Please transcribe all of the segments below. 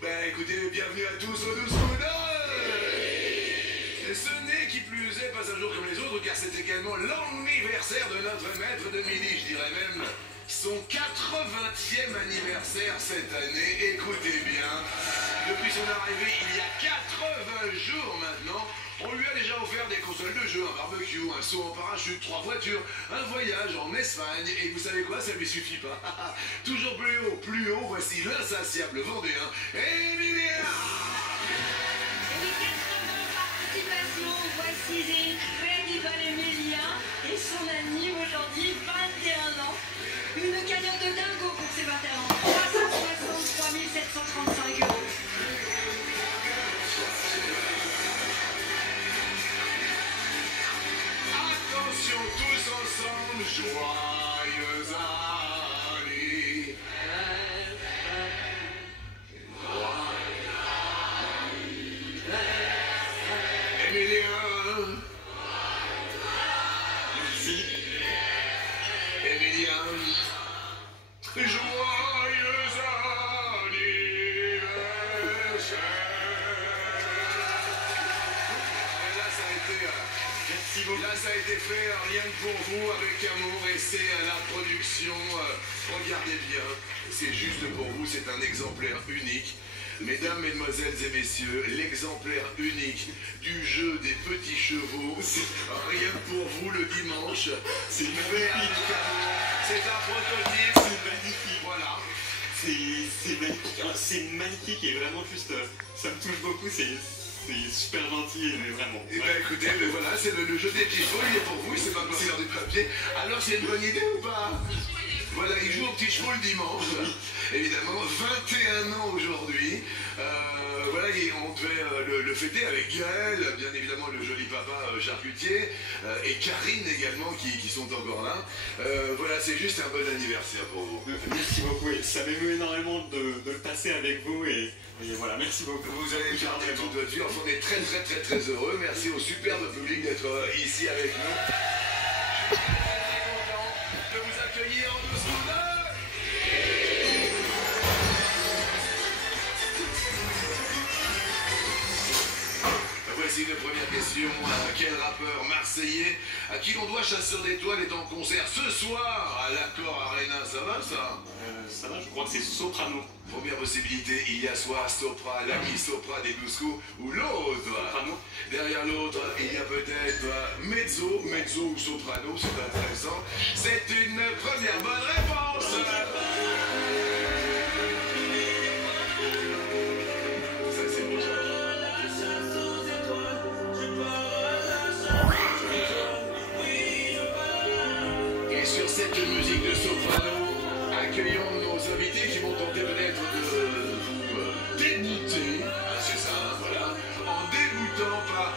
Ben écoutez, bienvenue à tous au 12 coups. Ce n'est qui plus est pas un jour comme les autres, car c'est également l'anniversaire de notre maître de midi, je dirais même son 80e anniversaire cette année. Écoutez bien, depuis son arrivée il y a 80 jours maintenant, on lui a déjà offert des consoles de jeu, un barbecue, un saut en parachute, 3 voitures, un voyage en Espagne, et vous savez quoi, ça lui suffit pas. Toujours plus haut, voici l'insatiable Vendéen, Emilien. Voici The Incredible Emilien et son ami aujourd'hui, 21 ans. Une cagnotte de dingo pour ses 21 ans. 363 735 €. Attention tous ensemble, joyeux anniversaire. Emilien. Merci. Emilien. Joyeux anniversaire. Merci beaucoup. Là, ça a été fait rien que pour vous, avec amour, et c'est la production. Regardez bien, c'est juste pour vous, c'est un exemplaire unique. Mesdames, mesdemoiselles et messieurs, l'exemplaire unique du jeu des petits chevaux, rien que pour vous le dimanche. C'est fait avec magnifique. amour. C'est un prototype. C'est magnifique. Voilà. C'est magnifique. C'est magnifique et vraiment juste, ça me touche beaucoup. C'est super gentil, mais vraiment. Et ben écoutez, mais voilà, c'est le jeu des petits chevaux, il est pour vous, il sait pas quoi faire du papier. Alors c'est une bonne idée ou pas? Voilà, il joue au petit chevaux le dimanche. Évidemment, 21 ans aujourd'hui. Voilà, on devait le fêter avec Gaël, bien évidemment le joli papa charcutier, et Karine également qui sont encore là. Voilà, c'est juste un bon anniversaire pour vous. Merci beaucoup. Et ça m'émeut énormément de le passer avec vous et voilà, merci beaucoup. Vous allez garder toute votre vie. Enfin, on est très heureux. Merci au superbe public d'être ici avec nous. Je suis très content de vous accueillir en 12 coups. Voici une première question. Quel rappeur marseillais à qui l'on doit Chasseur d'étoiles est en concert ce soir à l'Accor Arena? Ça va ça? Ça va, je crois que c'est Soprano. Première possibilité, il y a soit Sopra, l'ami Sopra des 12 coups, ou l'autre. Soprano. Derrière l'autre, il y a peut-être Mezzo ou Soprano, c'est intéressant. C'est une première bonne réponse. Ça c'est beau ça. Et sur cette musique de Soprano, accueillons nos invités qui vont tenter peut-être de vous dégoûter. C'est ça, voilà. En dégoûtant par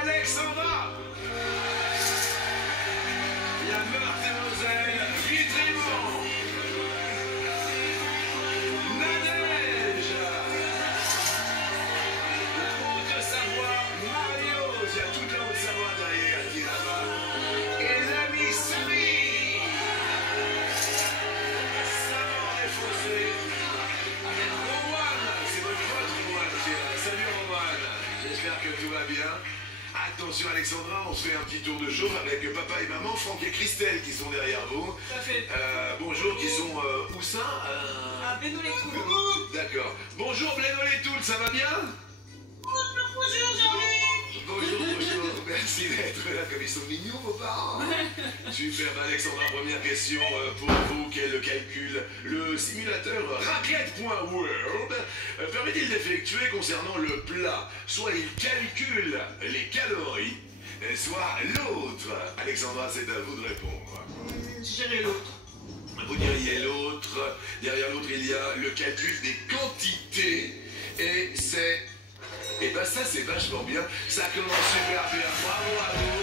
Alexandra. La Meurthe-et-Moselle, Vitry-Mont. Nadège. La Haute-Savoie, Mario. Il y a toute la Haute-Savoie derrière qui est là-bas. Et l'ami Samy. C'est votre pote Rowan qui est là. Salut Rowan, j'espère que tout va bien. Attention Alexandra, on se fait un petit tour de chauffe avec papa et maman, Franck et Christelle qui sont derrière vous. Tout à fait. Bonjour, qui sont où ça À Bénolet-Toul. D'accord. Bonjour Bénolet-Toul, ça va bien? Bonjour Jean-Louis. Bonjour, merci d'être là comme ils sont mignons vos parents. Super, Alexandra, première question pour vous, quel calcul le simulateur raclette.world permet-il d'effectuer concernant le plat? Soit il calcule les calories, soit l'autre. Alexandra, c'est à vous de répondre. Gérer l'autre. Vous diriez l'autre, derrière l'autre il y a le calcul des quantités, et c'est... Et ben ça c'est vachement bien, ça commence super bien, bravo à vous.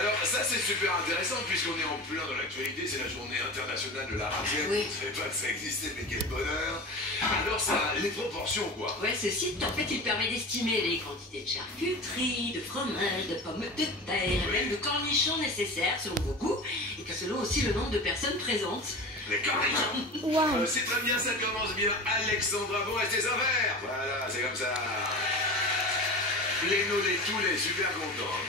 Alors ça c'est super intéressant puisqu'on est en plein dans l'actualité, c'est la journée internationale de la raclette, Oui. je ne savais pas que ça existait mais quel bonheur. Alors ça, les proportions quoi. Ouais, ce site, en fait, il permet d'estimer les quantités de charcuterie, de fromage, de pommes de terre, et même de cornichons nécessaires selon vos goûts, et que selon aussi le nombre de personnes présentes. Les corrections. Waouh. C'est très bien, ça commence bien. Alexandra, bon, restez en vert. Voilà, c'est comme ça. Léno, les tous les super contents.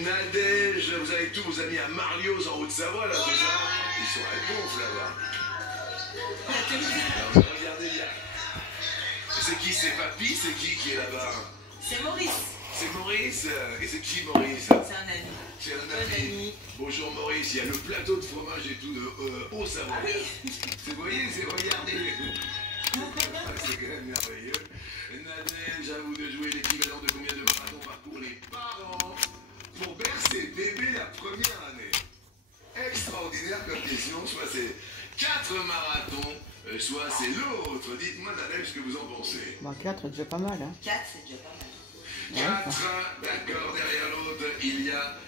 Nadège, vous avez tous vos amis à Marlioz en Haute-Savoie, là, c'est ça? Ils sont à Gonfle, là-bas. Alors, regardez bien. C'est qui? C'est Papy? C'est qui est là-bas? C'est Maurice. C'est Maurice. Et c'est qui, Maurice? C'est un ami. C'est un ami. Bonjour, Maurice. Il y a le plateau de fromage et tout de Haut-Savoie. Ah oui. Vous voyez, regardez. C'est quand même merveilleux. Nadège, à vous de jouer l'équivalent de combien de marathons parcourent les parents pour bercer bébé la première année? Extraordinaire comme question. Soit c'est 4 marathons, soit c'est l'autre. Dites-moi, Nadège, ce que vous en pensez. Bah 4, c'est déjà pas mal, hein. 4, c'est déjà pas mal. 4, d'accord, derrière l'autre, il y a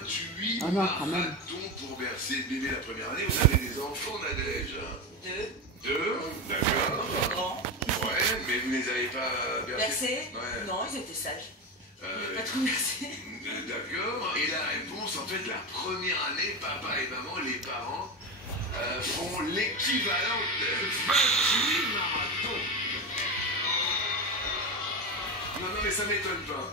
28 Ah non, quand même. marathons pour bercer bébé la première année. Vous avez des enfants, Nadège? 2. 2, d'accord. Grand. Ouais, mais vous ne les avez pas bercés? Bercé? Ouais. Non, ils étaient sages. Ils Euh, n'avaient pas trop bercé. D'accord. Et la réponse, en fait, la première année, papa et maman, les parents, font l'équivalent de 28 marathons. Non, mais ça m'étonne pas.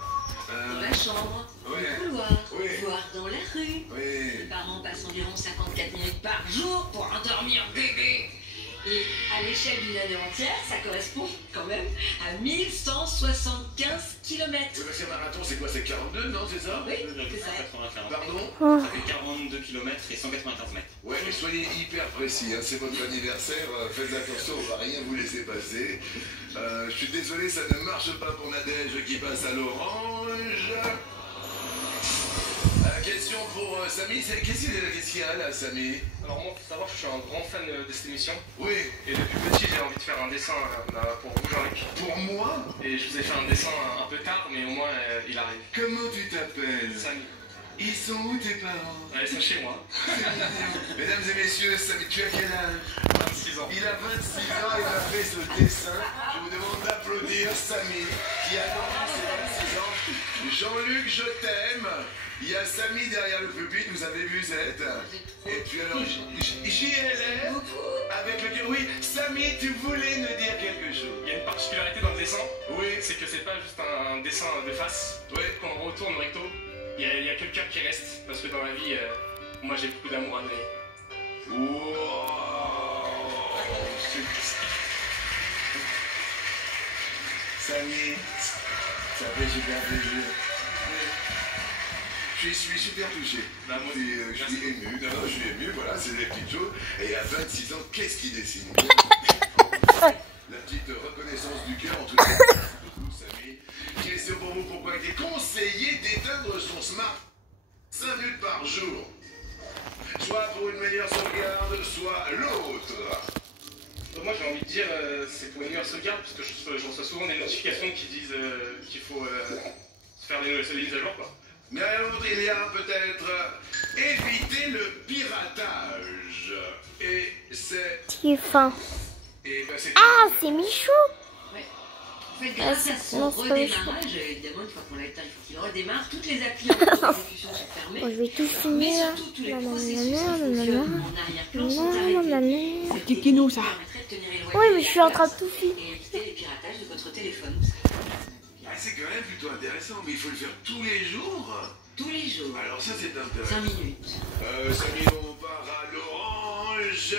Dans la chambre, Ouais. le couloir, Oui. voire dans la rue. Les Oui. parents passent environ 54 minutes par jour pour endormir bébé. Et à l'échelle d'une année entière, ça correspond quand même à 1175 km. Oui, parce qu'un marathon, c'est quoi? C'est 42, non? C'est ça? Oui, c'est ça. 2,95. Pardon? Ça fait 42 km et 195 mètres. Ouais, mais soyez hyper précis, hein. C'est votre anniversaire, faites attention, on va rien vous laisser passer. Je suis désolé, ça ne marche pas pour Nadège qui passe à l'orange. Question pour Samy, qu'est-ce qu'il y a là, Samy? Alors moi, faut savoir que je suis un grand fan de cette émission. Oui, Et depuis petit, j'ai envie de faire un dessin pour vous, Jean-Luc. pour moi? Et je vous ai fait un dessin un peu tard, mais au moins il arrive. Comment tu t'appelles? Samy. Ils sont où tes parents? Ouais, c'est chez moi. Mesdames et messieurs, Samy, tu as quel âge? 26 ans. Il a 26 ans, il a fait ce dessin. Je vous demande d'applaudir Samy, qui a dans ses 26 ans. Jean-Luc, je t'aime. Il y a Samy derrière le pupitre, vous avez vu Zette. Et puis alors, JLR, avec le cœur. Oui, Samy, tu voulais nous dire quelque chose. Il y a une particularité dans le dessin, Oui, c'est que c'est pas juste un dessin de face. oui. Quand on retourne au recto, il y a que le cœur qui reste, parce que dans la vie, moi j'ai beaucoup d'amour à donner. Wow. Samy, ça fait super plaisir. Je suis super touché. Bah, moi, Et, je suis ému. Non, je suis ému, voilà, c'est des petites choses. Et à 26 ans, qu'est-ce qu'il dessine? La petite reconnaissance du cœur, en tout cas. Beaucoup, Samy. Question pour vous, pourquoi il est conseillé d'éteindre son smart 5 minutes par jour? Soit pour une meilleure sauvegarde, soit l'autre. Donc moi j'ai envie de dire, c'est pour une meilleure sauvegarde, parce que je reçois souvent des notifications qui disent qu'il faut se faire les mises à jour, quoi. Mais alors, il y a peut-être éviter le piratage. Et c'est... Qui est fin. Et ben c'est... Ah, c'est Michou. En fait, grâce c'est- à son non, c'est pas redémarrage, évidemment, une fois qu'on l'a éteint, il faut qu'il redémarre. Toutes les applis en exécution sont fermées. Bon, je vais tout Mais finir là. surtout, tous les Nanana, processus qui nanana. fonctionnent en arrière-plan sont arrêtés. Nanana. Cette Kikinou, ça. technique permettrait de tenir éloigné Oui, mais la je suis en train de place tout finir. et éviter les piratages de votre téléphone. Ah, c'est quand même plutôt intéressant, mais il faut le faire tous les jours. Tous les jours. Alors ça, c'est 5 intéressant. minutes. Samy, on part à l'orange.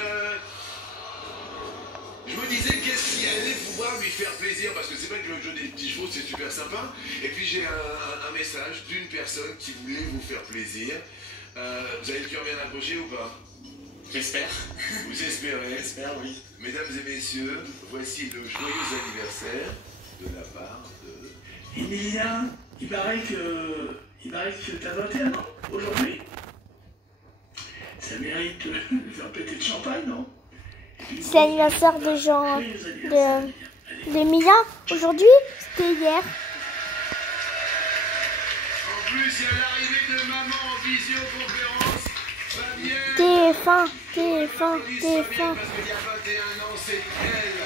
Je me disais qu'est-ce qui allait pouvoir lui faire plaisir, parce que c'est vrai que le jeu des petits chevaux, c'est super sympa. Et puis j'ai un message d'une personne qui voulait vous faire plaisir. Vous avez le cœur bien accroché ou pas? J'espère. Vous espérez? J'espère, oui. Mesdames et messieurs, voici le joyeux anniversaire de la part de... Emilia, il paraît que t'as 21 ans aujourd'hui. Ça mérite de faire péter de champagne, non? C'est l'anniversaire de Jean. De Mia aujourd'hui. C'était hier. En plus, il y a l'arrivée de maman en visioconférence. Fabienne. TF1, TF1, Fabienne, TF1. parce qu'il y a 21 ans, c'est elle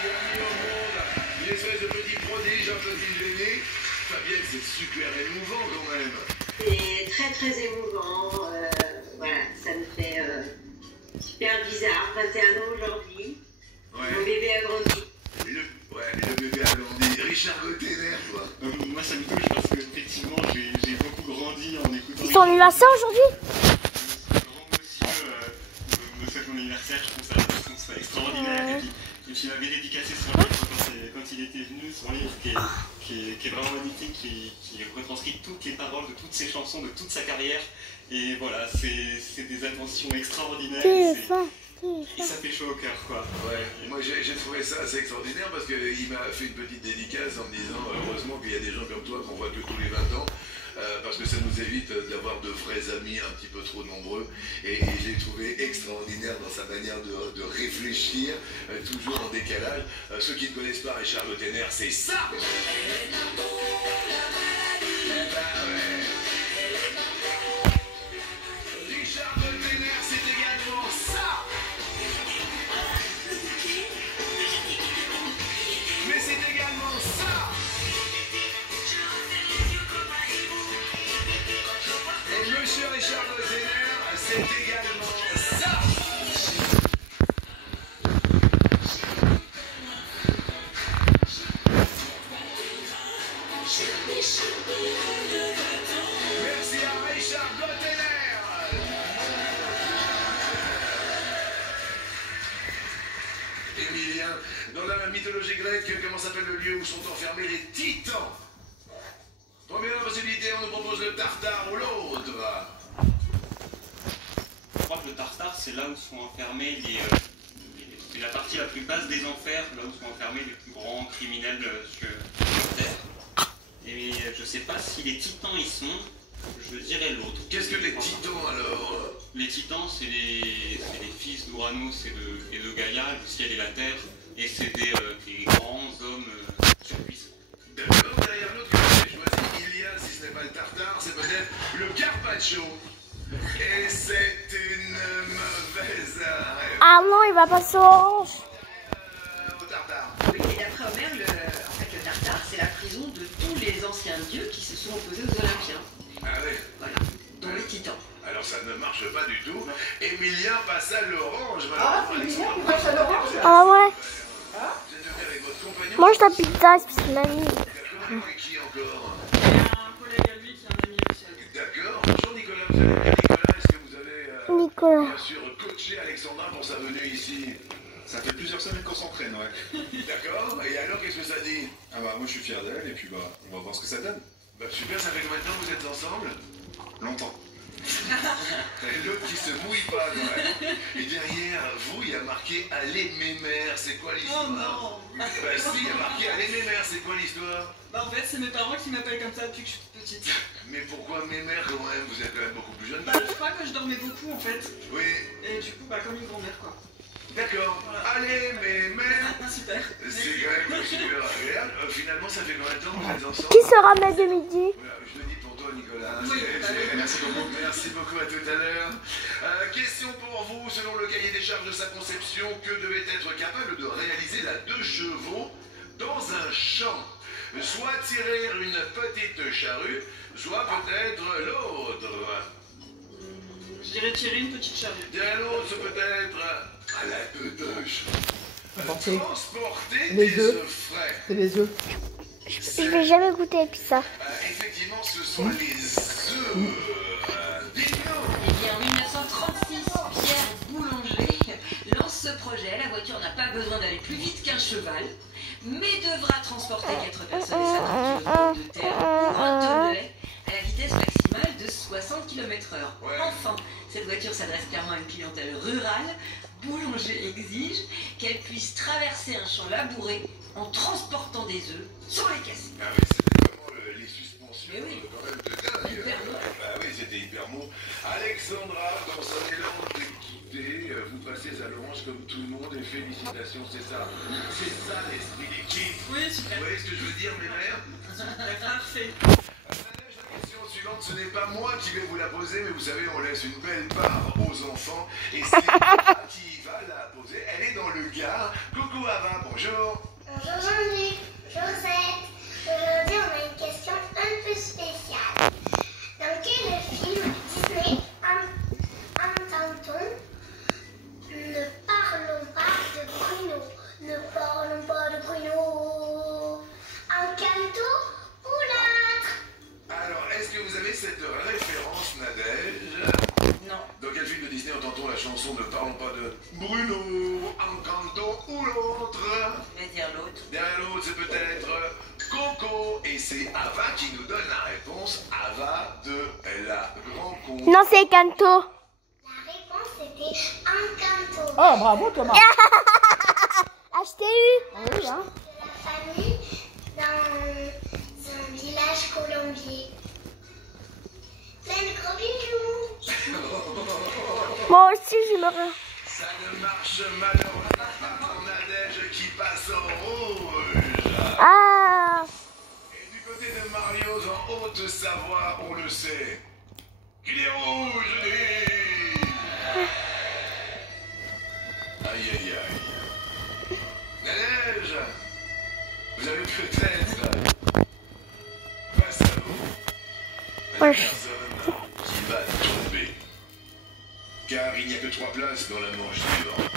qui a mis au monde une espèce de petit prodige, un petit génie. Fabienne, c'est super émouvant quand même. C'est très très émouvant, voilà, ça me fait Père bizarre, 21 ans aujourd'hui. Ouais. Mon bébé a grandi. Le bébé a grandi. Richard Gottener, toi. Moi, ça me touche parce qu'effectivement, j'ai beaucoup grandi en écoutant. C'est ton anniversaire aujourd'hui? Ce grand monsieur me souhaite mon anniversaire, je trouve ça extraordinaire. Et puis il m'avait dédicacé son livre quand il était venu, son livre qui est vraiment magnifique, qui retranscrit toutes les paroles de toutes ses chansons, de toute sa carrière. Et voilà, c'est des attentions extraordinaires. Et ça fait chaud au cœur, quoi. Ouais, moi j'ai trouvé ça assez extraordinaire parce qu'il m'a fait une petite dédicace en me disant heureusement qu'il y a des gens comme toi qu'on voit que tous les 20 ans. Parce que ça nous évite d'avoir de vrais amis un petit peu trop nombreux. Et je l'ai trouvé extraordinaire dans sa manière de réfléchir, toujours en décalage. Ceux qui ne connaissent pas Richard Gottener, c'est ça! Richard Gottener, c'est également ça! Mais c'est également ça! Et Monsieur Richard Gottener, c'est également ça! Merci à Richard Gottener! Émilien, dans la mythologie grecque, comment s'appelle le lieu où sont enfermés les titans? Première possibilité, on nous propose le Tartare ou l'autre. Je crois que le Tartare, c'est là où sont enfermés c'est la partie la plus basse des enfers, là où sont enfermés les plus grands criminels sur Terre. Et je sais pas si les titans y sont, je dirais l'autre. Qu'est-ce que les titans alors? Les titans, c'est les fils d'Uranos et de Gaïa, le ciel et la terre, et c'est des grands hommes surpuissants. D'accord, derrière l'autre que j'ai choisi, il y a, si ce n'est pas le Tartare, c'est peut-être le Carpaccio. Et c'est une mauvaise réponse. Ah non, il va passer au orange. Au Tartare. Oui, et d'après Homère, le Tartare, c'est la prison de tous les anciens dieux qui se sont opposés aux Olympiens. Ah oui. Voilà, dont les titans. Alors ça ne marche pas du tout. Emilien passe à l'orange. Ah, c'est Emilien qui passe à l'orange? Ah ouais. Vous êtes venu avec votre compagnon? Mange ta pizza, c'est mamie. D'accord, et qui encore? Un collègue à lui qui est un ami aussi. D'accord. Bonjour Nicolas, vous allez bien Nicolas? Est-ce que vous avez Nicolas. bien sûr coaché Alexandra pour sa venue ici? Ça fait plusieurs semaines qu'on s'entraîne, ouais. D'accord. Et alors, qu'est-ce que ça dit? Ah bah moi je suis fier d'elle et puis bah on va voir ce que ça donne. Bah super, ça fait combien de temps que vous êtes ensemble? Longtemps. Et l'autre qui se mouille pas, quand même. Et derrière vous, il y a marqué Allez mémère, c'est quoi l'histoire? Oh non. Bah si, il y a marqué Allez mémère, c'est quoi l'histoire? Bah en fait, c'est mes parents qui m'appellent comme ça depuis que je suis petite. Mais pourquoi mémère quand même? Vous êtes quand même beaucoup plus jeune. Bah je crois que je dormais beaucoup en fait. Oui. Et du coup, bah comme une grand-mère quoi. D'accord. Voilà. Allez mémère. Super. C'est quand même super agréable. Finalement, ça fait combien de temps que vous êtes ensemble? Qui sera mère de midi? Voilà, je le dis pour toi, Nicolas. Oui, Merci beaucoup. Merci beaucoup, à tout à l'heure. Question pour vous. Selon le cahier des charges de sa conception, que devait être capable de réaliser la 2 chevaux dans un champ? Soit tirer une petite charrue, soit peut-être l'autre. Je dirais tirer une petite charrue. Derrière l'autre, peut-être à la peutoche. Apporter Transporter les des œufs. œufs frais. C'est les œufs. Je vais jamais goûter la pizza. Effectivement, ce sont les œufs. Dites-nous. Eh bien, en 1936, Pierre Boulanger lance ce projet. La voiture n'a pas besoin d'aller plus vite qu'un cheval, mais devra transporter 4 personnes et 50 kg de terre ou un tonnelet à la vitesse maximale de 60 km/h. Ouais. Enfin, cette voiture s'adresse clairement à une clientèle rurale. Boulanger exige qu'elle puisse traverser un champ labouré en transportant des œufs sans les casser. Ah oui, c'était vraiment les suspensions Mais oui. quand même de dingue. Hyper lourd. Bah oui, c'était hyper mou. Alexandra, dans un élan de quitter, vous passez à l'orange comme tout le monde et félicitations, c'est ça. C'est ça l'esprit d'équipe. Oui, super. Vous voyez ce que je veux dire, mes mères? Parfait. La question suivante, ce n'est pas moi qui vais vous la poser, mais vous savez, on laisse une belle part aux enfants. Et c'est Ava qui va la poser. Elle est dans le Gard. Coucou Ava, bonjour. Bonjour Jean-Luc, Josette. Aujourd'hui, on a une question un peu spéciale. Dans quel film Disney entend-on cette référence, Nadège? Non. Dans quel film de Disney entend-on la chanson Ne parlons pas de Bruno, Encanto ou l'autre? Je vais dire l'autre. Derrière l'autre, c'est peut-être Coco. Et c'est Ava qui nous donne la réponse. Ava de la rencontre. Non, c'est Canto. La réponse était Encanto. Oh, bravo Thomas. HTU. Ah oui, hein. De la famille dans un village colombier. Plein de gros bisous. Moi aussi, je me... Ça ne marche malheureusement pas pour Nadège qui passe en rouge. Ah. Et du côté de Marioz en Haute-Savoie, on le sait. Il est rouge, lui. Aïe, aïe, aïe. Nadège, vous avez peut-être face à vous une personne qui va tomber. Car il n'y a que 3 places dans la manche suivante.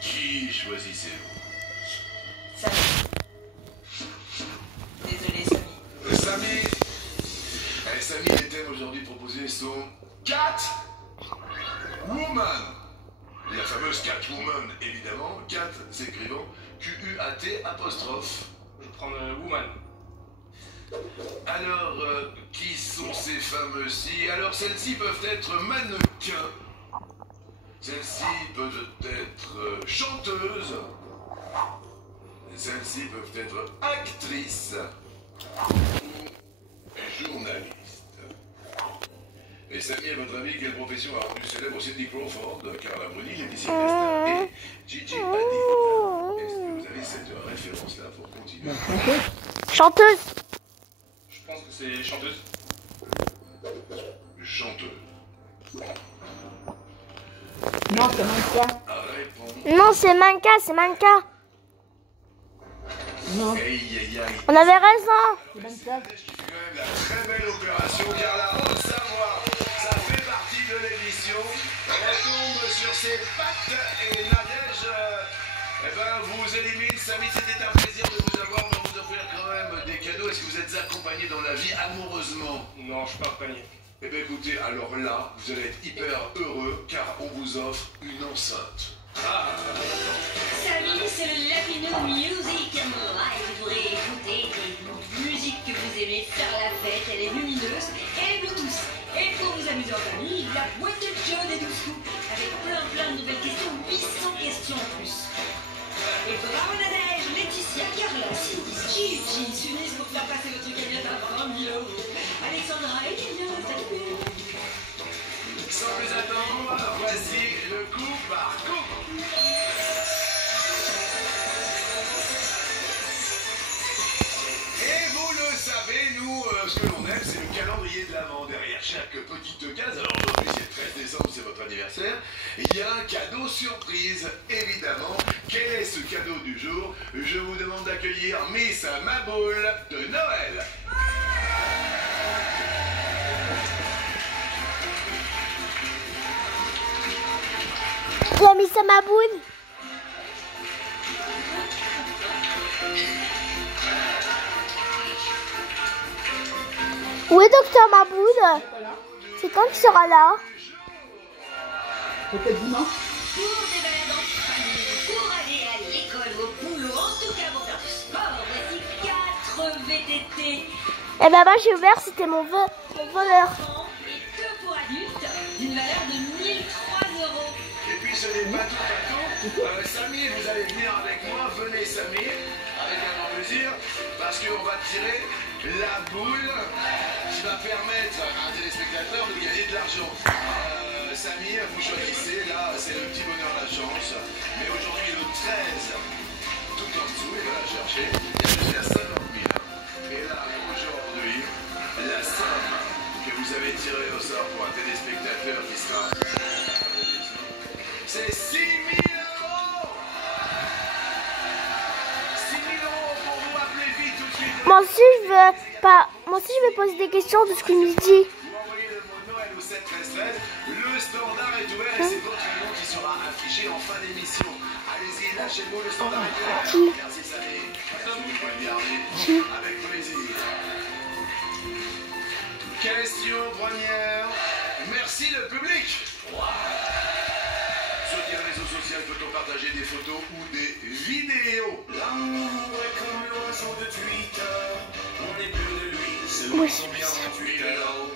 Qui choisissez-vous? Samy. Désolé, Samy. Samy. Allez, Samy, les thèmes aujourd'hui proposés sont Catwoman. La fameuse Catwoman, évidemment. Cat s'écrivant Q-U-A-T apostrophe. Je vais prendre Woman. Alors, qui sont ces fameuses-ci? Alors, celles-ci peuvent être mannequins. Celles-ci peuvent être chanteuses. Celles-ci peuvent être actrices ou journalistes. Et Samy, à votre avis, quelle profession a rendu célèbre Cindy Crawford, Carla Bruni, Laetitia Casta et Gigi Hadid? Est-ce que vous avez cette référence-là pour continuer? Chanteuse. Je pense que c'est chanteuse. Chanteuse. Non, c'est Manka. Non, c'est Manka, c'est Manka. Non. Aïe, aïe, aïe. On avait raison. C'est Manka. Qui fait quand même la très belle opération, car la Haute-Savoie, ça fait partie de l'émission. Elle tombe sur ses pattes et Nadège, eh ben, vous élimine. Samy, c'était un plaisir de vous avoir. On va vous offrir quand même des cadeaux. Est-ce que vous êtes accompagné dans la vie amoureusement? Non, je suis pas accompagné. Eh bien écoutez, alors là, vous allez être hyper heureux car on vous offre une enceinte. Ah. Samy, c'est le Latino Music Live. Vous pourrez écouter des musiques que vous aimez, faire la fête. Elle est lumineuse et Bluetooth. Et pour vous amuser en famille, la boîte de John et 12 coups avec plein de nouvelles questions, 800 questions en plus. Et bravo Nadège, Laetitia, Carla, Cindy, Gigi s'unissent pour faire passer votre cagnotte à 20 000 €. Alexandra et Kylian, salut. Sans plus attendre, voici le coup par coup. Et vous le savez, nous, ce que l'on aime, c'est le calendrier de l'Avent. Derrière chaque petite case, alors aujourd'hui c'est le 13 décembre, c'est votre anniversaire, il y a un cadeau surprise, évidemment. Quel est ce cadeau du jour? Je vous demande d'accueillir Miss Maboule de Noël. Il a mis ça ma boule. Où est docteur Maboul? C'est quand qu'il sera là? Peut-être dimanche. Pour des balades en famille, pour aller à l'école, au boulot, en tout cas pour faire du sport, voici 4 VTT. Eh ben moi j'ai ouvert, c'était mon voleur. Et 2 pour adultes, d'une valeur de 1 003 €. Et puis ce n'est pas tout. Samy, vous allez venir avec moi. Venez Samy, avec un grand plaisir, parce qu'on va tirer la boule qui va permettre à un téléspectateur de gagner de l'argent. Samy, vous choisissez, là c'est le petit bonheur, la chance. Mais aujourd'hui le 13, tout en dessous, il va la chercher, il y a jusqu'à 50 000. Et là aujourd'hui, la somme que vous avez tirée au sort pour un téléspectateur qui sera... C'est 6 000 €. 6 000 € pour vous appeler vite tout de suite. Moi aussi je veux pas. Moi aussi je vais poser des questions de ce qu'il me dit. Vous envoyez le mot Noël au 7 13 13. Le standard est ouvert et c'est votre nom qui sera affiché en fin d'émission. Allez-y, lâchez-vous, le standard est ouvert. Merci Samy. Vous pouvez le garder avec plaisir. Question première. Merci le public. Sur quel réseau social peut-on partager des photos ou des vidéos? L'amour est comme l'oiseau de Twitter. On n'est plus de lui, c'est Oui. 148 heures.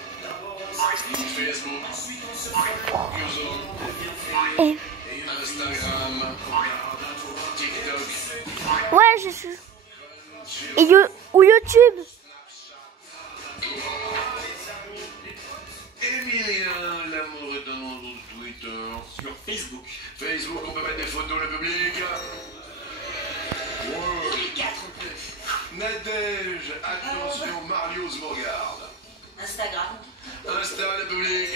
Facebook, YouTube, Et... Instagram, TikTok, Ouais, je suis. Ou YouTube. Emilien, l'amour est un nom de Twitter. Sur Facebook. Facebook, on peut mettre des photos, le public. Pour les 4, on peut. Nadège, attention, Marius me regarde. Instagram. Insta, le public.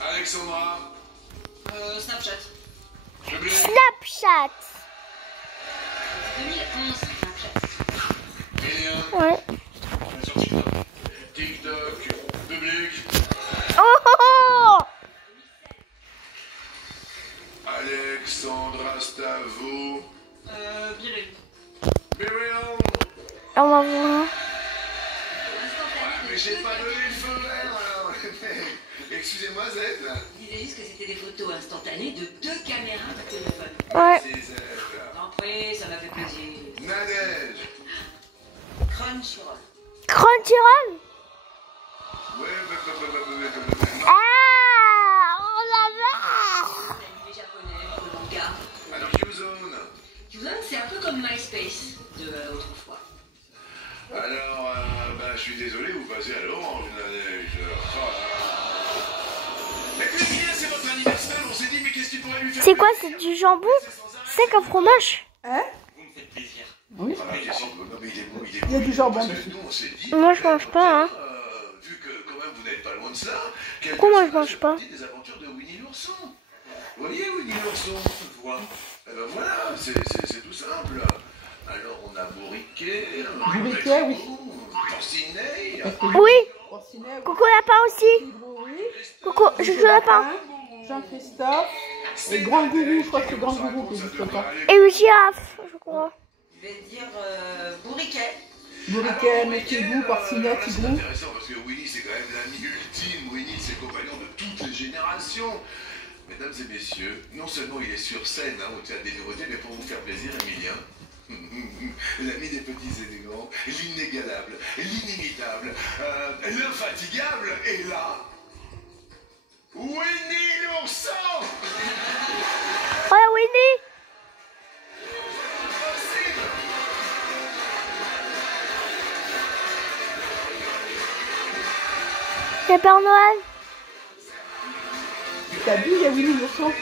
Alexandra, Snapchat. public. Snapchat. 2011, Snapchat. Emilien, Ouais. Sur TikTok. TikTok, public. Oh, oh, oh. Alexandra, c'est à vous. Birel. Miriam. On va voir. Mais j'ai pas donné le feu vert alors. Excusez-moi, Z. Je disais juste que c'était des photos instantanées de 2 caméras de téléphone. Ouais. C'est Z. Après, ça m'a fait plaisir. Nadège. Crunchyroll. Crunchyroll. Ouais. Ah, oh la vache. L'anime japonais, le manga. Alors, Qzone. Qzone, c'est un peu comme MySpace de autrefois. Alors, je suis désolé, vous passez à l'orange, Nadège. Oh là là. Et puis, Emilien, c'est votre anniversaire. On s'est dit, mais qu'est-ce qu'il pourrait lui faire? C'est quoi? C'est du jambon? C'est qu'un fromage? Hein? Vous me faites plaisir. Oui. Ah, mais qu'est-ce qu'il veut? Non, mais il est bon. Il y a du jambon Parce que dessus. nous, on s'est dit. Moi, je mange pas, hein. Vu que quand même vous n'êtes pas loin de ça. Pourquoi moi, je mange pas? Des aventures de Winnie l'ourson. Vous voyez Winnie l'ourson? Voir. Eh ben voilà, c'est tout simple. Alors on a Bourriquet, Bourriquet, oui. Porcinet, Oui. Porcinet, Coco lapin aussi. oui. Coco, je joue lapin. Jean-Christophe. Et Grand Gourou, je crois que c'est Grand Gourou qui existe pas. Et une girafe, je crois. Je vais dire Bourriquet. Bourriquet, Métier-Goût, Porcinet, C'est Tigrou. intéressant parce que Winnie c'est quand même l'ami ultime. Winnie c'est le compagnon de toutes les générations. Mesdames et messieurs, non seulement il est sur scène au Théâtre des Nouveautés, mais pour vous faire plaisir, Emilien, l'ami des petits et des grands, l'inégalable, l'inimitable, l'infatigable, est là. Winnie l'ourson! Oh, Winnie. C'est Père Noël. T'as vu, il y a Winnie l'ourson.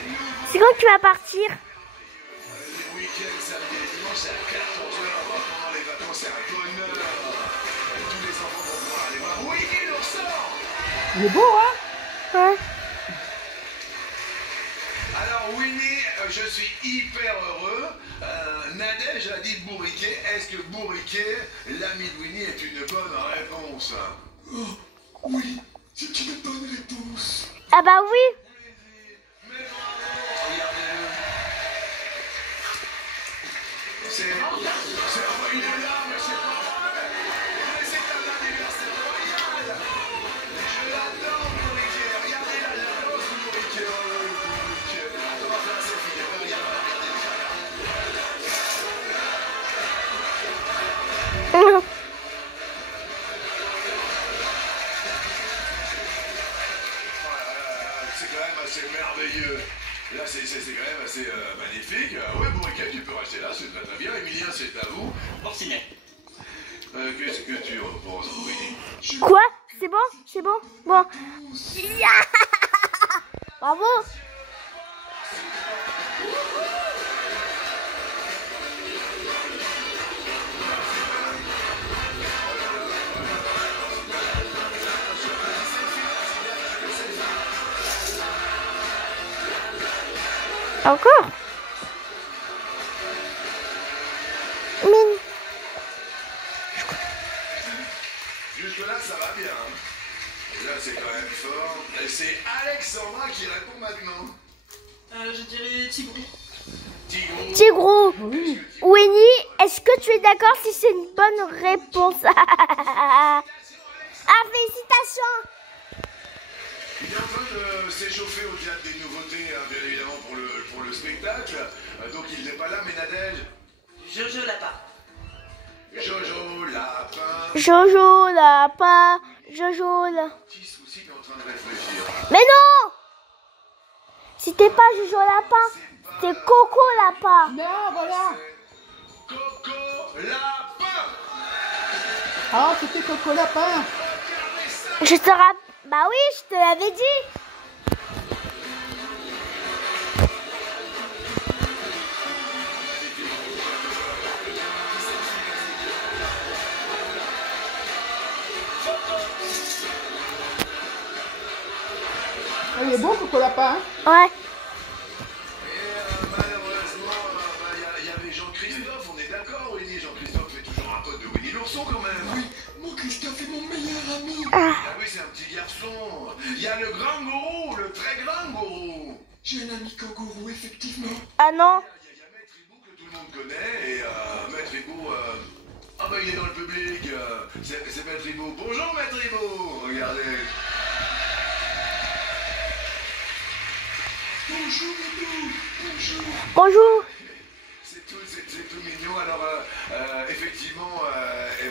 C'est quand tu vas partir? Les week-ends, samedi et dimanche, c'est à 14h. Pendant les vacances, c'est un bonheur. Tous les enfants vont pouvoir aller voir Winnie l'ourson! Il est beau, hein? Ouais. Alors Winnie, je suis hyper heureux. Nadège a dit Bourriquet. Est-ce que Bourriquet, l'ami de Winnie, est une bonne réponse? Oh, oui, c'est une bonne réponse. Ah bah oui. Regardez-le. C'est une larme, c'est pas vrai. Mais c'est un anniversaire royal. Je l'adore, Bourriquet. Regardez la danse de Bourriquet. On va faire ses filles. Regardez. C'est quand même assez merveilleux. Là, c'est quand même assez magnifique. Ouais, Bourriquet, tu peux rester là, c'est très très bien. Emilien, c'est à vous. Porcinet. Qu'est-ce que tu en penses, Winnie? Quoi? C'est bon? C'est bon? Bon. Bravo. Encore? Mine. Jusque-là, ça va bien. Là, c'est quand même fort. Et c'est Alexandra qui répond maintenant. Je dirais Tigrou. Tigrou. Tigrou. Winnie Est-ce que tu es d'accord si c'est une bonne réponse? Ah, félicitations! Il est en train de s'échauffer au théâtre des nouveautés, hein, bien évidemment, pour le spectacle. Donc il n'est pas là, mais Nadège. Jojo Lapin. Jojo Lapin. Jojo Lapin. Jojo Lapin. Petit souci, il est en train de réfléchir. Mais non! C'était pas Jojo Lapin, c'était Coco Lapin. Non, voilà. Coco Lapin. Ah, c'était Coco Lapin. Je te rappelle. Bah oui, je te l'avais dit. Il est beau, Coco Lapin. Hein? Ouais. Et malheureusement, il y avait Jean-Christophe, on est d'accord, Winnie. Jean-Christophe est toujours un pote de Winnie l'ourson quand même. Oui, mon Christophe est mon meilleur ami. Ah oui, c'est un petit garçon. Il y a le grand gourou, le très grand gourou. J'ai un ami kangourou, effectivement. Ah non. Il y a Maître Hibou que tout le monde connaît. Et Maître Hibou, ah bah il est dans le public. C'est Maître Hibou. Bonjour Maître Hibou. Regardez. Bonjour Hibou. Bonjour. Bonjour. C'est tout mignon. Alors, effectivement,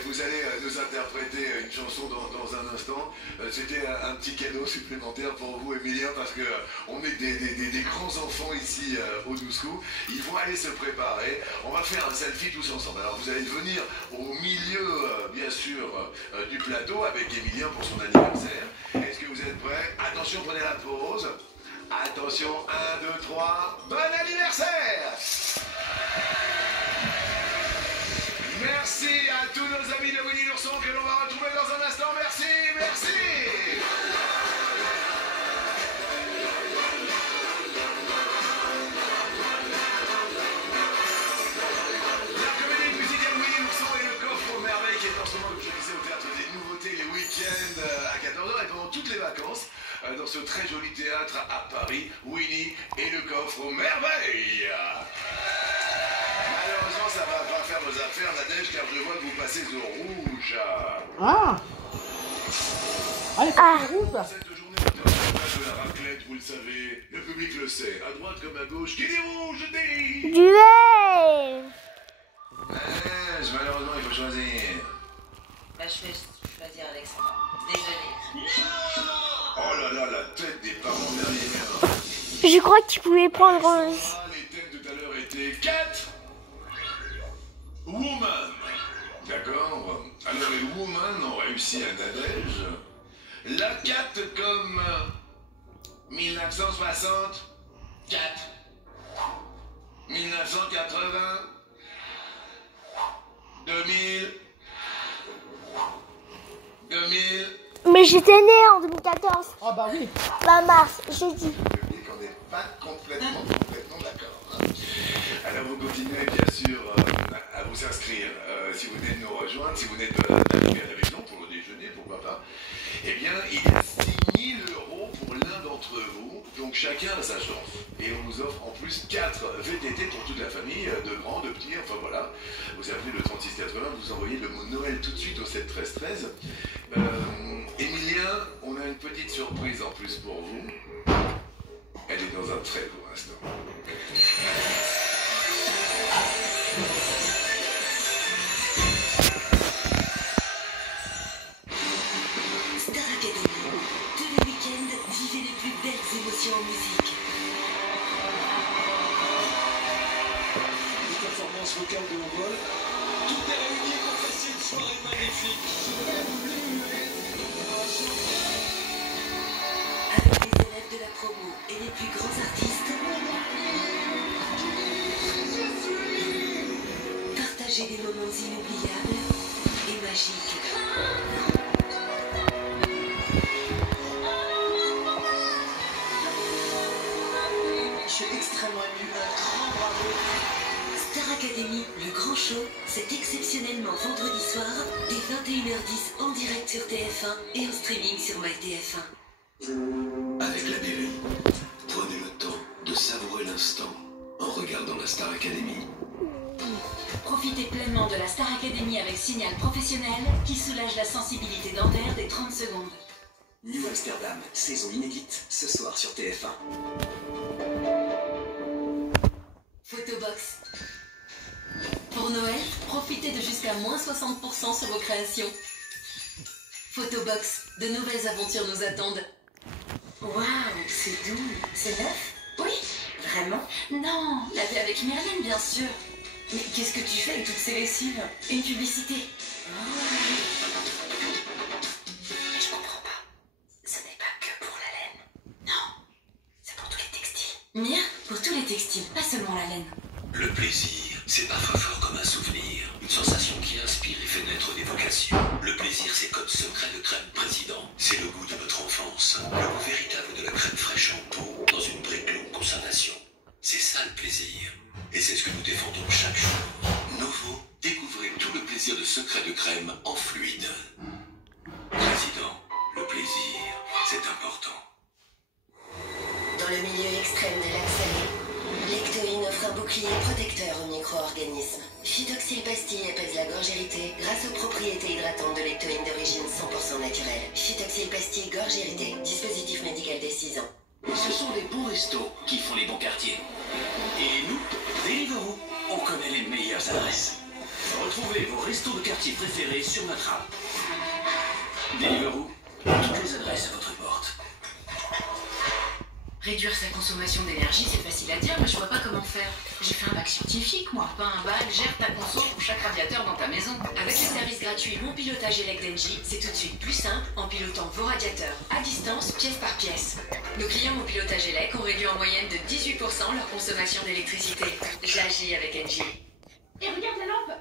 vous allez nous interpréter une chanson dans un instant. C'était un petit cadeau supplémentaire pour vous, Emilien, parce que on est des grands enfants ici au 12 coups. Ils vont aller se préparer. On va faire un selfie tous ensemble. Alors, vous allez venir au milieu, bien sûr, du plateau avec Emilien pour son anniversaire. Est-ce que vous êtes prêts? Attention, prenez la pause. Attention, 1, 2, 3, bon anniversaire! Merci à tous nos amis de Winnie l'ourson que l'on va retrouver dans un instant. Merci, merci! La comédie musicale Winnie l'ourson et le coffre aux merveilles qui est en ce moment, comme je disais, au théâtre des nouveautés les week-ends à 14h et pendant toutes les vacances. Dans ce très joli théâtre à Paris, Winnie et le coffre aux merveilles. Malheureusement, ça va pas faire vos affaires, Nadège, car je vois que vous passez au rouge. Ah. Allez, passez au rouge. Cette journée internationale de la raclette, vous le savez, le public le sait, à droite comme à gauche, qui dit rouge dit... Du lait. Nadège, malheureusement, il faut choisir. Bah, je vais choisir Alexandra. Désolée. Oh là là, la tête des parents derrière. Je crois que tu pouvais prendre... Les thèmes tout à l'heure étaient Cat, Woman. D'accord. Alors les Woman ont réussi à Nadège. La Cat comme 1960, 4. 1980, 2000, 2000. Mais j'étais née en 2014. Ah bah oui. Bah mars, jeudi. On n'est pas complètement d'accord. Alors vous continuez bien sûr à vous inscrire. Si vous venez de nous rejoindre, si vous venez d'arriver à la maison pour le déjeuner, pourquoi pas. Eh bien, il y a 6 000 € pour l'un d'entre vous. Donc chacun a sa chance. Et on vous offre en plus 4 VTT pour toute la famille, de grands, de petits, enfin voilà. Vous appelez le 3680, vous envoyez le mot Noël tout de suite au 71313. Emilien, on a une petite surprise en plus pour vous. Elle est dans un très court instant. Star Academy. Tous les week-ends, vivez les plus belles émotions en musique. Les performances vocales de Mongol. Tout est réuni pour passer une soirée magnifique. Avec les élèves de la promo et les plus grands artistes, partagez des moments inoubliables et magiques. Je suis extrêmement ému. Un grand bravo. Star Academy, le grand show, c'est exceptionnellement vendredi soir, dès 21h10 en direct sur TF1 et en streaming sur MyTF1. Avec la BV, prenez le temps de savourer l'instant en regardant la Star Academy. Profitez pleinement de la Star Academy avec signal professionnel qui soulage la sensibilité dentaire des 30 secondes. New Amsterdam, saison inédite, ce soir sur TF1. Photobox. Pour Noël, profitez de jusqu'à moins 60% sur vos créations. Photobox, de nouvelles aventures nous attendent. Waouh, c'est doux. C'est neuf? Oui. Vraiment? Non, lavé avec Merlin, bien sûr. Mais qu'est-ce que tu fais avec toutes ces lessives? Une publicité. Je comprends pas. Ce n'est pas que pour la laine. Non, c'est pour tous les textiles. Mia, pour tous les textiles, pas seulement la laine. Le plaisir, c'est parfois fort comme un souvenir. Une sensation qui inspire et fait naître des vocations. Le plaisir, c'est code secret de crème président. C'est le goût de notre enfance. Le goût véritable de la crème fraîche en pot dans une brique longue conservation. C'est ça le plaisir. Et c'est ce que nous défendons chaque jour. Novo, découvrez tout le plaisir de secret de crème en fluide. Président, le plaisir, c'est important. Dans le milieu extrême de lac salé, Lectoine offre un bouclier protecteur aux micro-organismes. Phytoxyl pastille apaise la gorge irritée grâce aux propriétés hydratantes de Lectoine d'origine 100% naturelle. Phytoxyl pastille gorge irritée, dispositif médical dès 6 ans. Ce sont les bons restos qui font les bons quartiers. Et nous, Deliveroo, on connaît les meilleures adresses. Retrouvez vos restos de quartier préférés sur notre app. Deliveroo, toutes les adresses à votre porte. Réduire sa consommation d'énergie, c'est facile à dire, mais je vois pas comment faire. J'ai fait un bac scientifique, moi. Pas un bac, gère ta conso pour chaque radiateur dans ta maison. Avec le service gratuit Mon Pilotage Elec d'Engie, c'est tout de suite plus simple en pilotant vos radiateurs à distance, pièce par pièce. Nos clients Mon Pilotage Elec ont réduit en moyenne de 18% leur consommation d'électricité. J'agis avec Engie. Et regarde la lampe!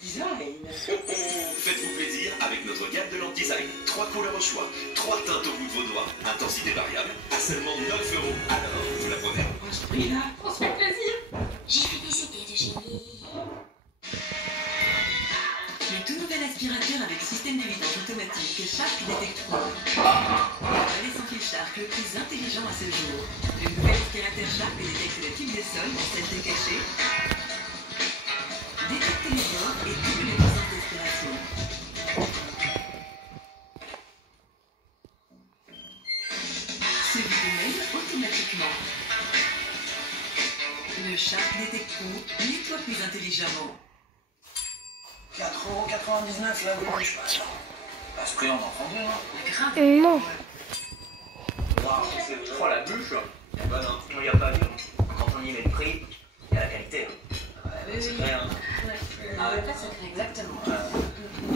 Design. Faites-vous plaisir avec notre gamme de lampes design. 3 couleurs au choix, 3 teintes au bout de vos doigts, intensité variable, à seulement 9 €. Alors, vous la prenez? On se prie là. On se fait plaisir! J'ai fait des idées de génie. Le tout nouvel aspirateur avec système d'évitage automatique Shark Detect Pro. Le balai sans fil Shark le plus intelligent à ce jour. Le nouvel aspirateur Shark détecte le type de sol, la saleté cachée, détecte les bords et double les puissances d'aspiration. Se vide même automatiquement. Le Shark Detect Pro nettoie plus intelligemment. 4,99 € la bouche. À ce prix, on en prend deux, non? Non. Oh, la bûche. Eh ben non, il n'y a pas à dire. Quand on y met le prix, il y a la qualité. C'est vrai, hein? Exactement.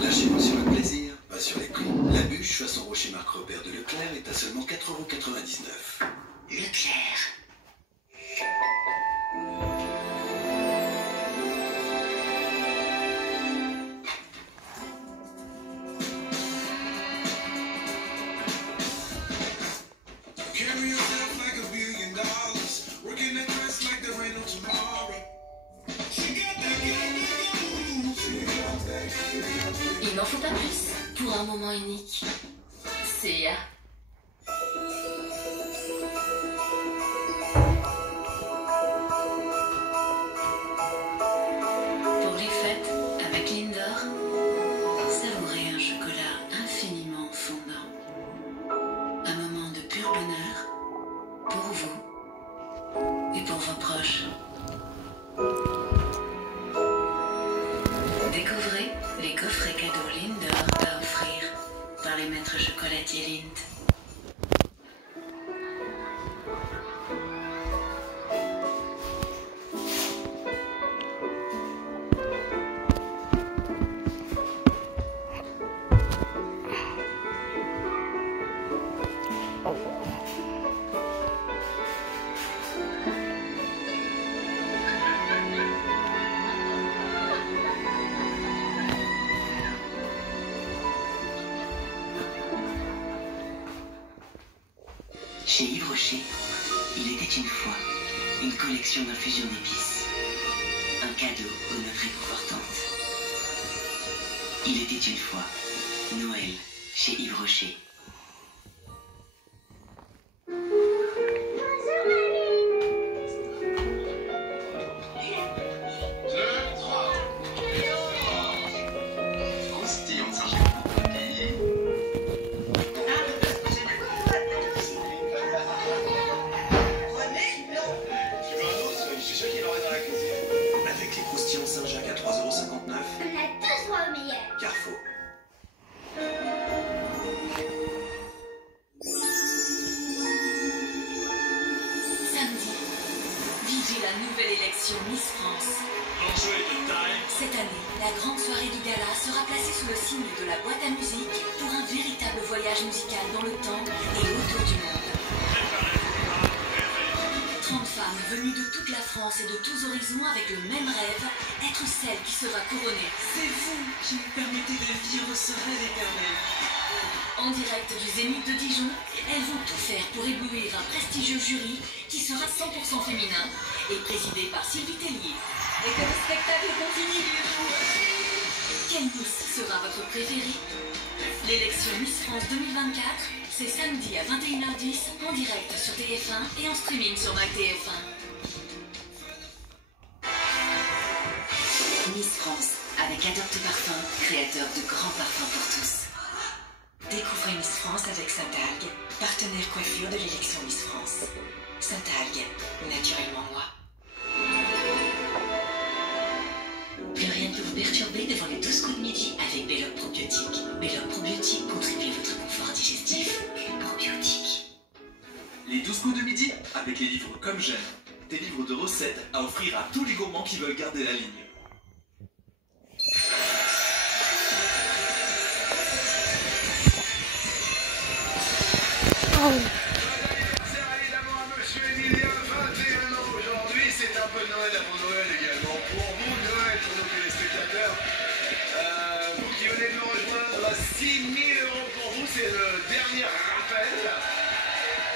Lâchez-vous sur le plaisir, pas sur les prix. La bûche façon rocher marque repère de Leclerc est à seulement 4,99 €. Leclerc. Il n'en faut pas plus pour un moment unique. C'est pour les fêtes avec Lindor, savourez un chocolat infiniment fondant. Un moment de pur bonheur pour vous et pour vos proches. Découvrez les coffrets cadeaux Lindor à offrir par les maîtres chocolatiers Lind. Chez Yves Rocher, il était une fois une collection d'infusions d'épices. Un cadeau aux notes réconfortantes. Il était une fois Noël chez Yves Rocher. l'élection Miss France. L'enjeu est de taille. Cette année, la grande soirée du gala sera placée sous le signe de la boîte à musique pour un véritable voyage musical dans le temps et autour du monde. 30 femmes venues de toute la France et de tous horizons avec le même rêve, être celle qui sera couronnée. C'est vous qui me permettez de vivre ce rêve éternel. En direct du Zénith de Dijon, elles vont tout faire pour éblouir un prestigieux jury qui sera 100% féminin et présidé par Sylvie Tellier. Et que le spectacle continue. Quelle Miss sera votre préférée? L'élection Miss France 2024, c'est samedi à 21h10 en direct sur TF1 et en streaming sur MyTF1. Miss France, avec Adopte Parfum, créateur de grands parfums pour tous. Découvrez Miss France avec Saint-Algue, partenaire coiffure de l'élection Miss France. Saint-Algue, naturellement moi. Plus rien ne peut vous perturber devant les 12 coups de midi avec Belloc Probiotique. Belloc Probiotique contribue à votre confort digestif. Probiotique. Les 12 coups de midi avec les livres Comme j'aime. Des livres de recettes à offrir à tous les gourmands qui veulent garder la ligne. Évidemment à Monsieur Emilien, 21 ans aujourd'hui, c'est un peu Noël avant Noël également. Pour vous, Noël pour nos téléspectateurs. Vous qui venez de nous rejoindre, 6 000 € pour vous, c'est le dernier rappel.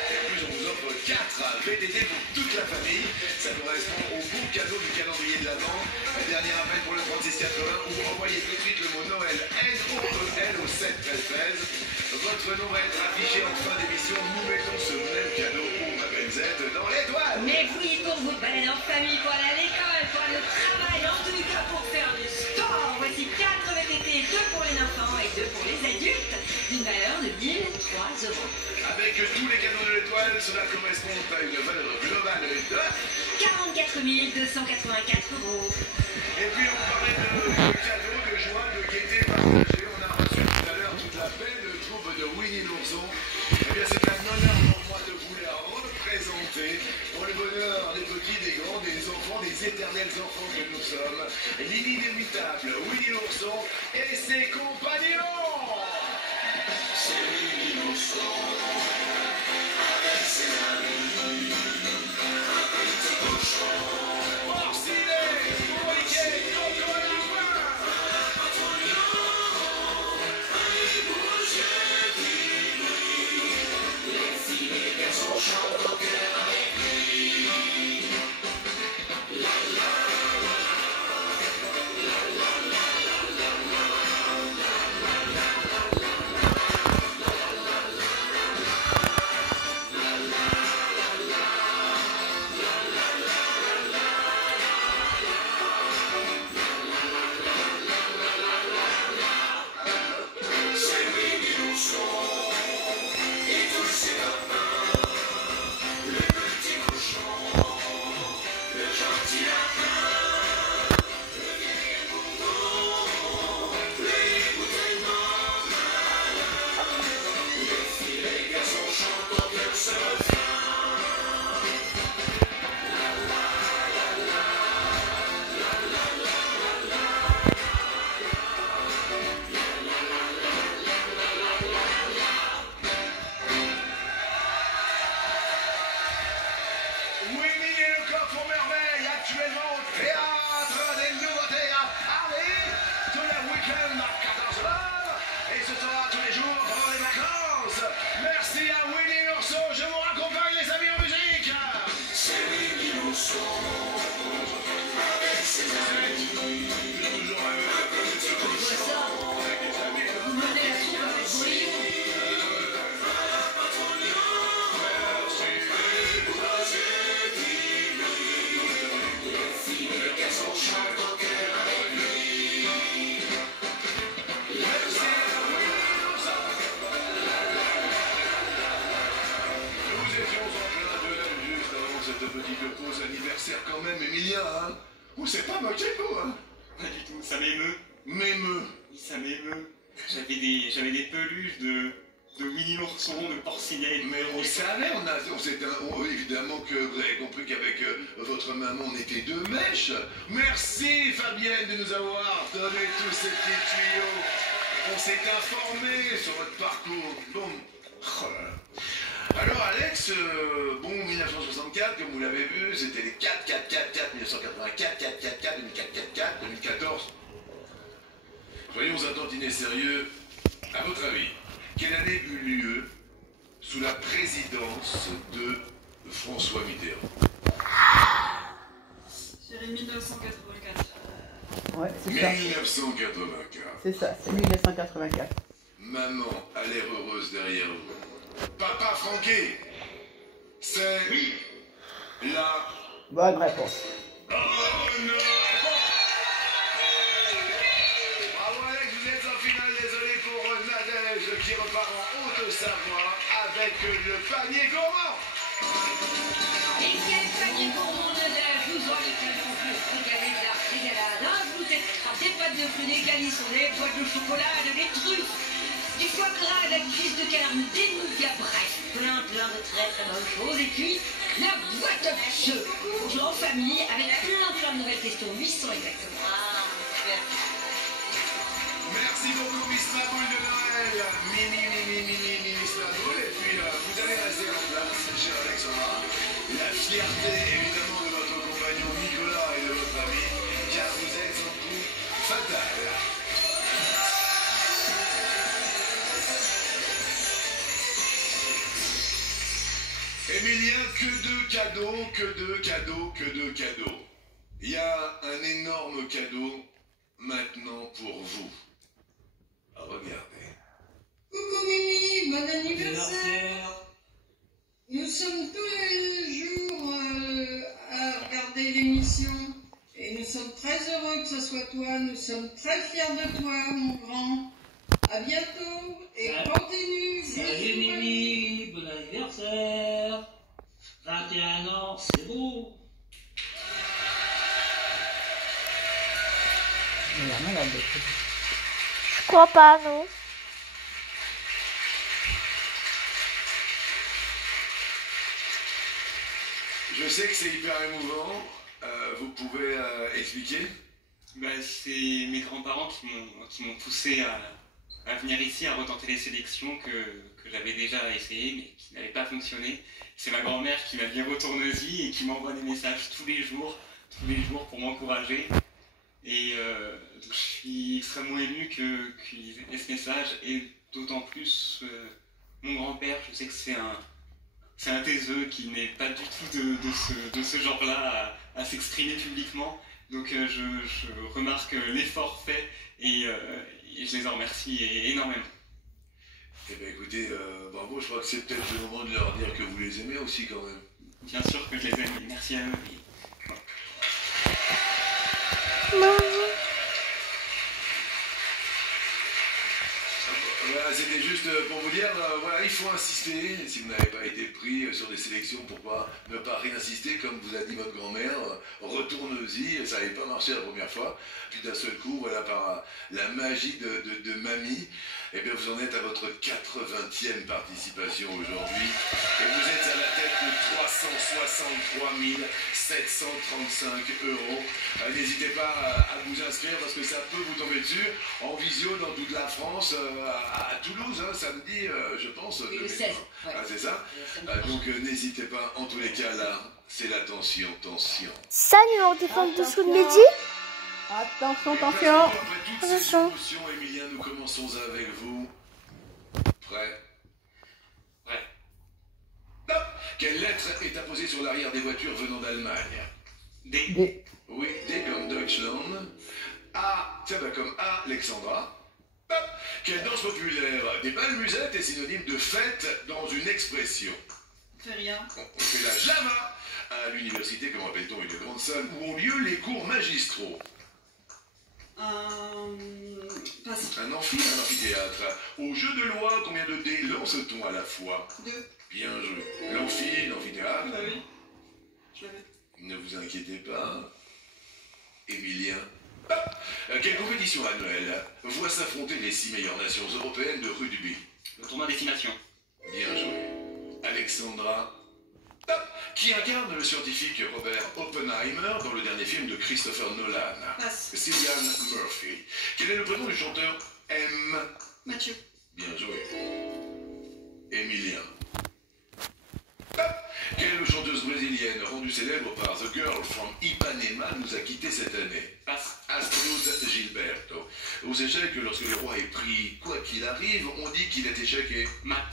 Et en plus, on vous offre 4 VTT pour toute la famille. Ça correspond au beau cadeau du calendrier de l'Avent. Dernier appel pour le 3680 où vous envoyez tout de suite le mot Noël N-O-E-L au 7 13 13. Votre nom va être affiché en fin d'émission. Nous mettons ce même cadeau pour ma belle-Z dans l'étoile. Mais oui, pour vous balader en famille, pour aller à l'école, pour aller au travail, en tout cas pour faire du sport. Voici 4 VTT, 2 pour les enfants et 2 pour les adultes, d'une valeur de 1003 €. Avec tous les cadeaux de l'étoile, cela correspond à une valeur globale de 44 284 €. Et puis on parlait de cadeaux, de joie, de gaieté partagée. On a reçu tout à l'heure toute la belle troupe de Winnie l'ourson. Eh bien c'est un honneur pour moi de vous la représenter pour le bonheur des petits, des grands, des enfants, des éternels enfants que nous sommes. L'inimitable Winnie l'ourson et ses compagnons. C'est Winnie l'ourson avec ses amis. Un petit cochon. Porcinet, Moriquet, Coco à la main. Les filles et les garçons chantent au cœur avec lui. La la la la la la la c'est Winnie l'ourson et tous ses copains, le petit cochon, le gentil lapin, le vieil bourdon, les bouteilles malins, les filles et les garçons chantent au cœur ce refrain. Winnie et le coq aux merveilles, actuellement au théâtre des nouveautés à Paris, tous les week-ends à 14h, et ce sera tous les jours pendant les vacances. Merci à Winnie l'ourson, je vous raccompagne les amis en musique. C'est Winnie l'ourson, avec ses amis, toujours un petit cochon, avec des amis. Vous menez la troupe avec brio. Cette petite pause anniversaire quand même, Emilia, hein? On s'est pas moqué, nous, hein? Pas du tout, ça m'émeut. M'émeut. Oui, ça m'émeut. J'avais des peluches de de mini oursons, de porcinets. Mais on savait, évidemment que vous avez compris qu'avec votre maman on était deux mèches. Merci Fabienne de nous avoir donné tous ces petits tuyaux. On s'est informé sur votre parcours. Bon. Oh là là. Alors Alex, bon 1964, comme vous l'avez vu, c'était les 4, 4, 4, 4, 1984, 4, 4, 4, 2004, 4, 4, 2014. Soyons un tantinet sérieux. À votre avis, quelle année eut lieu sous la présidence de François Mitterrand? Je dirais 1984. Ouais, c'est ça. 1984. C'est ça, c'est 1984. Maman a l'air heureuse derrière vous. Papa Franquet, c'est la bonne réponse. bonne réponse. Bravo Alex, vous êtes en finale. Désolé pour Nadège qui repart en Haute-Savoie avec le panier gourmand. Et quel panier gourmand de neige, vous aurez tellement plus régalé de la régalade. Un goûter de crabe, des pâtes de fruits, des calissons, des boîtes de chocolat, des truffes, du foie gras, de la cuisse de canard, des nougats, bref, plein de très bonnes choses. Et puis, la boîte à jeux pour jouer en famille avec plein de nouvelles questions, 800 exactement. Ah, super. Merci beaucoup Miss Maboule de Noël. Mimi Miss Maboule. Et puis vous allez rester en place, cher Alexandra. La fierté évidemment de votre compagnon Nicolas et de votre ami, car vous êtes un coup fatal. Emilien, que de cadeaux. Il y a un énorme cadeau maintenant pour vous. Regardez. Coucou Mimi, bon anniversaire. Nous sommes tous les jours à regarder l'émission et nous sommes très heureux que ce soit toi. Nous sommes très fiers de toi, mon grand. À bientôt et continue. Salut Mimi, bon anniversaire. 21 ans, c'est beau. Je crois pas, non. Je sais que c'est hyper émouvant. Vous pouvez expliquer? C'est mes grands-parents qui m'ont poussé à venir ici, à retenter les sélections que j'avais déjà essayé mais qui n'avaient pas fonctionné. C'est ma grand-mère qui m'a bien retourné-y et qui m'envoie des messages tous les jours pour m'encourager. Et je suis extrêmement ému qu'ils aient ce message, et d'autant plus mon grand-père, je sais que c'est un taiseux qui n'est pas du tout de ce genre-là à s'exprimer publiquement. Donc je remarque l'effort fait et je les en remercie énormément. Eh bien écoutez, bravo, je crois que c'est peut-être le moment de leur dire que vous les aimez aussi quand même. Bien sûr que je les aime, merci à eux. Voilà, c'était juste pour vous dire, voilà, il faut insister. Si vous n'avez pas été pris sur des sélections, pourquoi ne pas réinsister, comme vous a dit votre grand-mère, retourne-y, ça n'avait pas marché la première fois. Puis d'un seul coup, voilà, par la magie de mamie, eh bien vous en êtes à votre 80e participation aujourd'hui. Et vous êtes à la tête de 363 735 €. N'hésitez pas à vous inscrire parce que ça peut vous tomber dessus en visio dans toute la France, à Toulouse, hein, samedi, je pense. Oui, le 16. Ouais. Ah, c'est ça. Donc n'hésitez pas, en tous les cas, là, c'est la tension. Salut, on défend dessous de midi. Attention. Après toutes ces émotions, Emilien, nous commençons avec vous. Prêt? Ouais. Top. Quelle lettre est apposée sur l'arrière des voitures venant d'Allemagne? D. Oui, D comme Deutschland. A, tiens, comme Alexandra. Hop. Quelle danse populaire des balmusettes est synonyme de fête dans une expression? Fais rien. On fait la Java. À l'université, comment appelle-t-on une grande salle où ont lieu les cours magistraux? Un amphithéâtre. Au jeu de loi, combien de dés lance-t-on à la fois? 2. Bien joué. L'amphithéâtre. Bah oui. Je l'avais. Ne vous inquiétez pas. Emilien. Quelle compétition annuelle voit s'affronter les 6 meilleures nations européennes de rugby? Le tournoi Destination. Bien joué. Alexandra, top, qui incarne le scientifique Robert Oppenheimer dans le dernier film de Christopher Nolan. Passe. Cillian Murphy. Quel est le prénom du chanteur M? Mathieu. Bien joué. Emilien. Top. Quelle chanteuse brésilienne rendue célèbre par The Girl from Ipanema nous a quittés cette année? Passe. Astrud Gilberto. Aux échecs, lorsque le roi est pris, quoi qu'il arrive, on dit qu'il est échequé. Mat.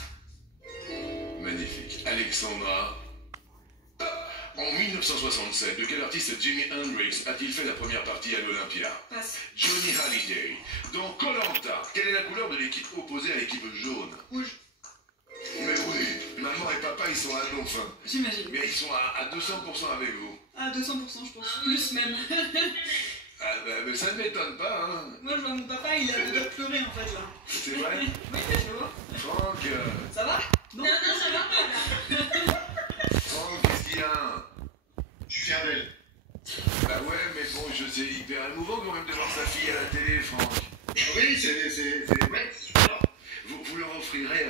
Magnifique. Alexandra. En 1967, de quel artiste Jimi Hendrix a-t-il fait la première partie à l'Olympia? Passe. Johnny Hallyday. Dans Koh-Lanta, quelle est la couleur de l'équipe opposée à l'équipe jaune? Rouge. Mais oui, maman et papa, ils sont à donf. J'imagine. Mais ils sont à 200% avec vous. À 200%, je pense. Plus même. Ah bah, mais ça ne m'étonne pas, hein. Moi, je vois mon papa, il a de pleurer en fait là. C'est vrai? Oui, je vois. Franck, Ça va? Non, ça va pas là. Franck, qu'est-ce qu'il y a? Je suis fier d'elle. Bah ouais, mais bon, c'est hyper émouvant quand même de voir sa fille à la télé, Franck. Oui, c'est ouais, super. Vous leur offrirez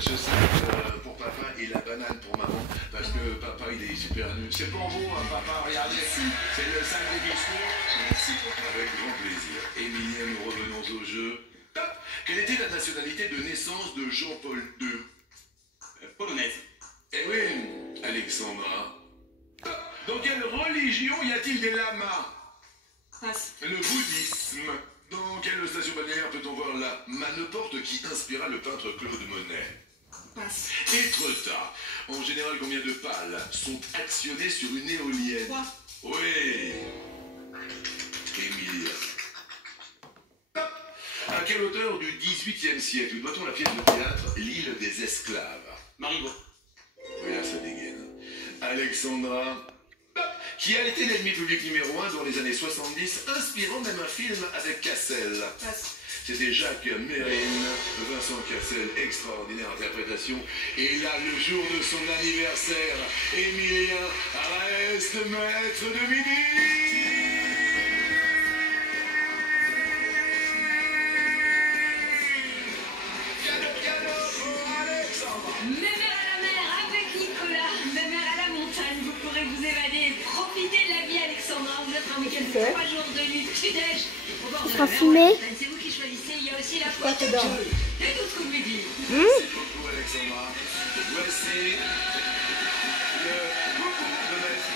ce sac pour papa et la banane pour maman, parce que papa il est super nul. C'est pour vous, hein, papa, regardez. C'est le sac des biscuits. Merci beaucoup. Avec grand plaisir. Emilien, nous revenons au jeu. Top. Quelle était la nationalité de naissance de Jean-Paul II? Polonaise. Eh oui, Alexandra. Top. Dans quelle religion y a-t-il des lamas? Passe. Le bouddhisme. Dans quelle station balnéaire peut-on voir la Manoporte qui inspira le peintre Claude Monet? Passe. Étretat. En général, combien de pales sont actionnées sur une éolienne? 3. Oui. Émile. Hop. À quel auteur du XVIIIe siècle doit-on la pièce de théâtre L'île des esclaves? Marivaux. Oui, là, ça dégaine. Alexandra. Qui a été l'ennemi public numéro 1 dans les années 70, inspirant même un film avec Cassel. C'était Jacques Mérine, Vincent Cassel, extraordinaire interprétation. Et là, le jour de son anniversaire, Emilien reste maître de midi. Mémère à la mer avec Nicolas, mémère à la montagne, vous pourrez vous évader et profiter de la vie, Alexandra. Vous êtes un week-end 3 jours de nuit, petit-déj. Au bord de la mer, fumer. c'est vous qui choisissez, il y a aussi la Pas pointe que d'or. et tout ce qu'on me dit. Merci beaucoup, Alexandra. Voici le concours de maître.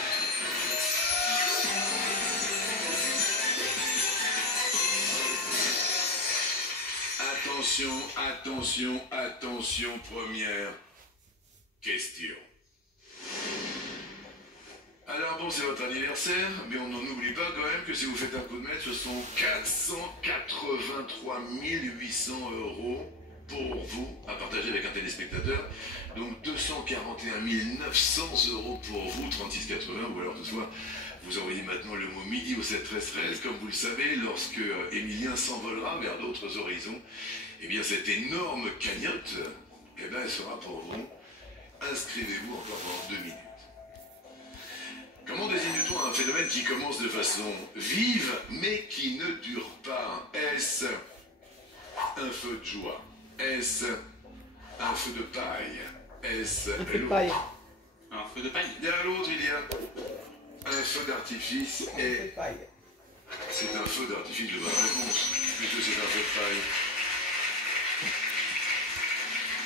Attention, attention, attention, première question. Alors bon, c'est votre anniversaire, mais on n'en oublie pas quand même que si vous faites un coup de maître, ce sont 483 800 € pour vous, à partager avec un téléspectateur. Donc 241 900 € pour vous, 36,80, ou alors toutefois, vous envoyez maintenant le mot midi au 7 13 13, comme vous le savez, lorsque Emilien s'envolera vers d'autres horizons, eh bien cette énorme cagnotte, eh ben, elle sera pour vous. Inscrivez-vous encore pendant 2 minutes. Comment désigne-t-on un phénomène qui commence de façon vive, mais qui ne dure pas? Est-ce un feu de joie? Est-ce un feu de paille? Est-ce Un feu de paille. Un feu de paille. Derrière l'autre, il y a un feu d'artifice et c'est un feu d'artifice de bonne réponse. Plutôt c'est un feu de paille.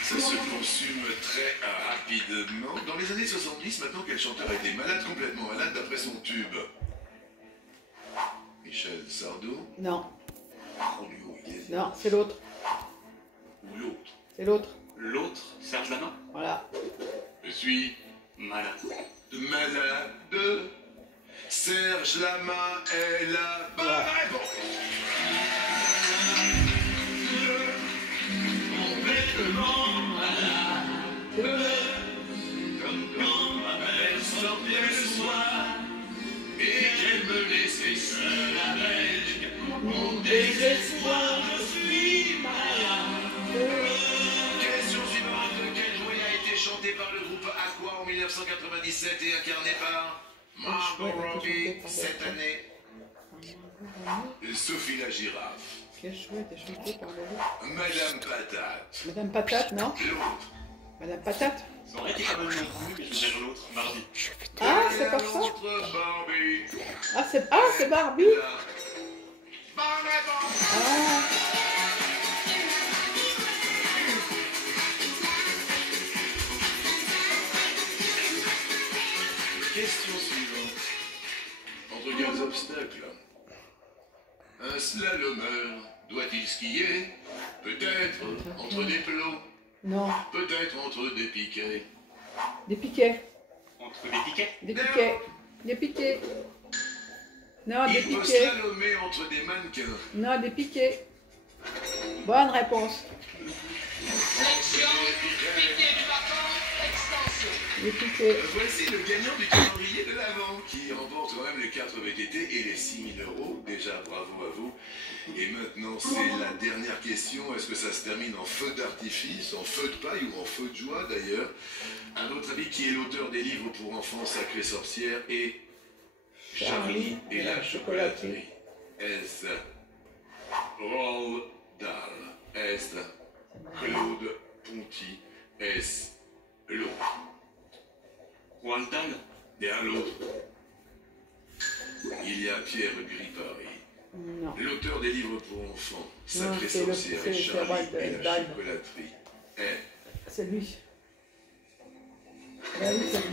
Ça se consume très rapidement. Dans les années 70, maintenant, quel chanteur a été malade, complètement malade, d'après son tube? Michel Sardou? Non. Oh, lui, oh, il est... Non, c'est l'autre. Ou l'autre? C'est l'autre. L'autre, Serge Lama. Voilà. Je suis... Malade. Malade. Serge Lama est la bonne réponse. Complètement malade. Comme quand ma mère sortait le soir et qu'elle me laissait seule avec mon désespoir. Je suis malade. Question suivante. Quel jouet a été chanté par le groupe Aqua en 1997 et incarné par Margot Robbie cette année? Sophie la girafe. Quel chouette est chanté par le Madame Patate. Madame Patate, non? Madame Patate? Ça aurait été pas mal non plus, mais je dirais l'autre, Barbie. Ah, c'est pas ça? Ah, c'est Barbie? Ah. Question suivante. Entre quels obstacles un slalomeur doit-il skier? Peut-être entre des plots. Non. Peut-être entre des piquets. Des piquets. Entre des piquets? Des piquets. Des piquets. Non, des Il peut piquets. slalomer entre des mannequins. Non, des piquets. Bonne réponse. Des piquets. Voici le gagnant du calendrier de l'Avent qui remporte quand même les 4 VTT et les 6 000 €. Déjà, bravo à vous. Et maintenant, c'est la dernière question. Est-ce que ça se termine en feu d'artifice, en feu de paille ou en feu de joie d'ailleurs? À votre avis, qui est l'auteur des livres pour enfants Sacrée Sorcière et Charlie et la chocolaterie? Est-ce Roald Dahl? Est-ce Claude Ponty? Est-ce l'autre? Roald Dahl? Bien l'autre. Il y a Pierre Gripari. Non. L'auteur des livres pour enfants, Non, Sacrée c'est Sorcière et Charlie et la Dahl. chocolaterie. Est C'est lui. Ah oui, c'est lui.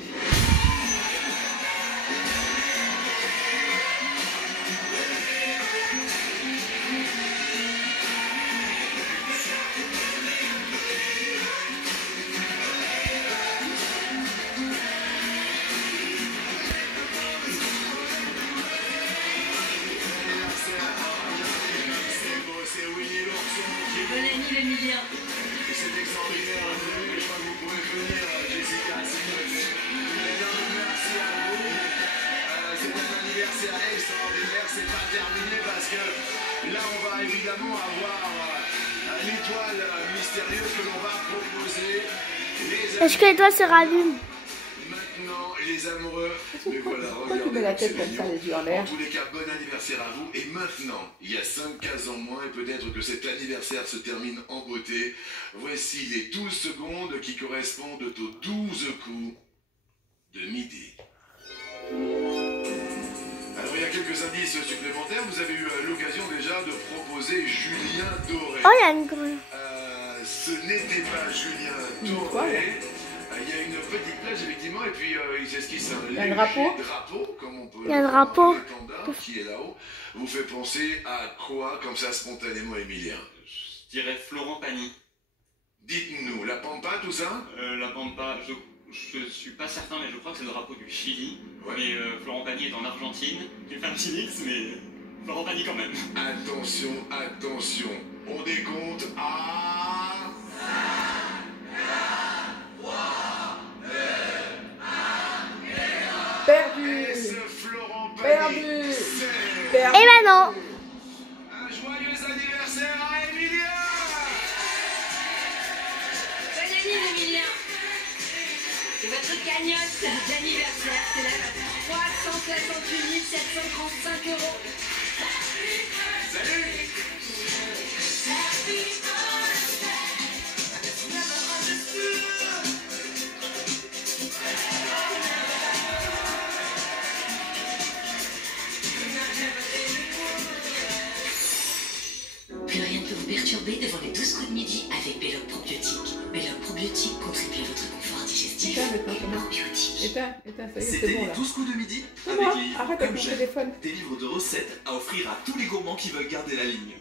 Bonne année, Emilien. C'est extraordinaire, et je crois que vous pouvez venir, Jessica, s'il vous plaît. Mesdames, merci à vous. C'est un anniversaire extraordinaire, c'est pas terminé parce que là on va évidemment avoir l'étoile mystérieuse que l'on va proposer. Est-ce que l'étoile se rallume? Maintenant, les amoureux, mais voilà, Pourquoi tu mets la tête comme ça, les yeux en en l'air? tous les cas, bon anniversaire à vous. Et maintenant, il y a 5 cases en moins et peut-être que cet anniversaire se termine en beauté. Voici les 12 secondes qui correspondent aux 12 coups de midi. Alors, il y a quelques indices supplémentaires. Vous avez eu l'occasion déjà de proposer Julien Doré. Oh, il y a une grue. Ce n'était pas Julien Doré. Il y a une petite plage effectivement et puis il s'esquisse un léger drapeau, comme on peut il y a un drapeau qui est là-haut. Vous fait penser à quoi comme ça spontanément, Emilien? Je dirais Florent Pagny. Dites-nous, la Pampa, tout ça? La Pampa, je suis pas certain, mais je crois que c'est le drapeau du Chili. Ouais. Mais Florent Pagny est en Argentine. J'ai fait un petit mix, mais Florent Pagny quand même. Attention, attention, on décompte à... Perdu. Perdu. Et maintenant. Un joyeux anniversaire à Emilien. Bonne année, Emilien. Et votre cagnotte d'anniversaire s'élève à 368 735 €. Salut. Plus rien ne peut vous perturber devant les 12 coups de midi avec Belloc Probiotique. Belloc Probiotique contribue à votre confort digestif. Éteins, ça y est, c'est C'était bon les là. 12 coups de midi C'est avec moi, les livres arrête comme avec ton j'aime. téléphone. Des livres de recettes à offrir à tous les gourmands qui veulent garder la ligne.